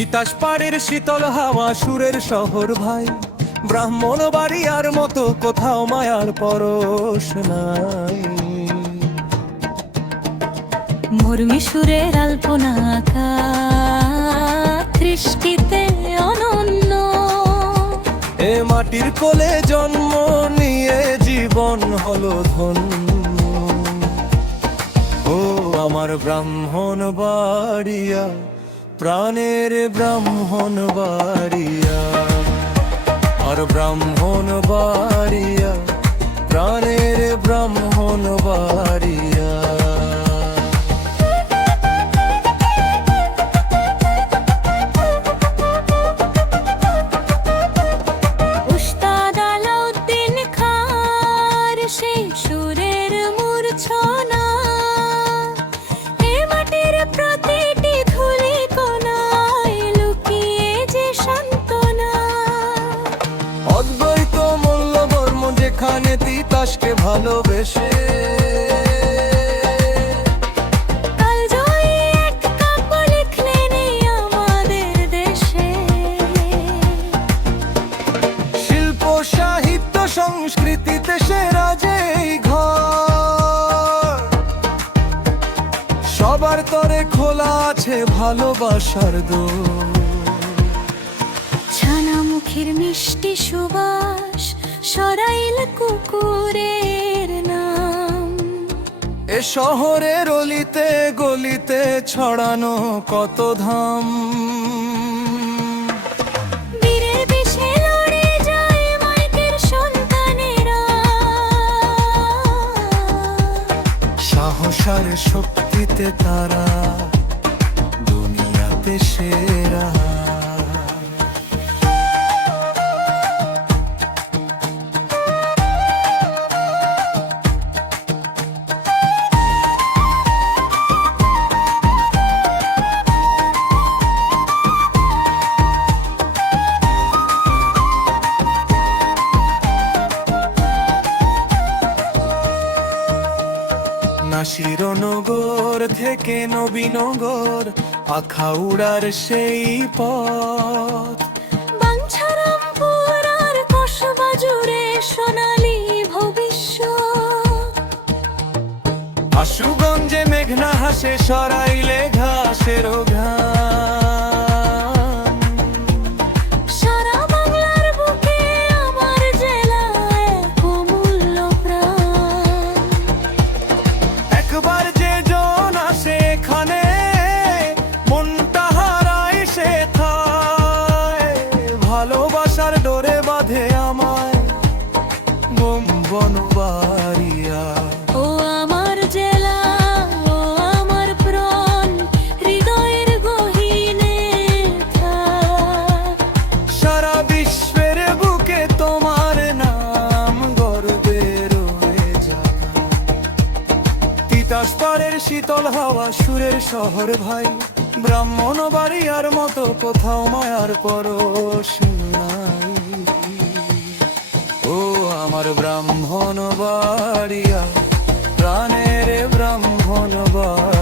তিতাস পাড়ের শীতল হাওয়া সুরের শহর ভাই, ব্রাহ্মণ বাড়িয়ার মতো কোথাও মায়ার পরশ নাই। মর্মি সুরের আলপনা আঁকা সৃষ্টিতে অনন্য, এ মাটির কোলে জন্ম নিয়ে জীবন হলো ধন্য। ও আমার ব্রাহ্মণ বাড়িয়া, প্রাণের ব্রাহ্মণ বাড়িয়া, আর ব্রাহ্মণ বাড়িয়া, প্রাণের ব্রাহ্মণ বাড়িয়া। উস্তাদ আলাউদ্দিন খাঁর সেই সুরের মূর্ছনা, এ মাটির প্রতিটি ধূলি কোণায় লুকিয়ে যে সান্ত্বনা। অদ্বৈত মূল্যবর্ম যেখানে তিতাসকে ভালোবেসে, কালজয়ী এক কাব্য লিখলেন এই আমাদের দেশে। শিল্প সাহিত্য সংস্কৃতিতে সেরা যেই ঘর, সবার তরে খোলা আছে ভালোবাসার দোর। ছানামুখীর মিষ্টি সুবাস, সরাইল কুকুরের নাম। এ শহরের অলিতে গলিতে ছড়ানো কত ধাম। বীরের বেশে লড়ে যায় মাইকের সন্তানেরা, সাহসার শক্তিতে তারা দুনিয়াতে সেরা। নাসিরনগর থেকে নবীনগর, আখাউড়ার সেই পথ, বাঞ্ছারামপুর আর কসবা জুড়ে সোনালী ভবিষ্যৎ। আশুগঞ্জে মেঘনা হাসে, সরাইলে ঘাসের ঘান। সারা বাংলার বুকে আমার জেলা এক অমূল্য প্রাণ। একবার যে জন আসে এখানে, মনটা হারায় সে থায়। ভালোবাসার ডোরে বাঁধে আমায় বনবাড়িয়া। ও আমার জেলা, ও আমার প্রাণ, হৃদয়ের গহীনে থাক। সারা বিশ্বের বুকে তোমার নাম গর্বে রয়ে যায়। তিতাস পাড়ের শীতল হাওয়া সুরের শহর ভাই, ব্রাহ্মণ বাড়িয়ার মতো কোথাও মায়ার পরশ নাই। ও আমার ব্রাহ্মণ বাড়িয়া, প্রাণের ব্রাহ্মণ বাড়িয়া।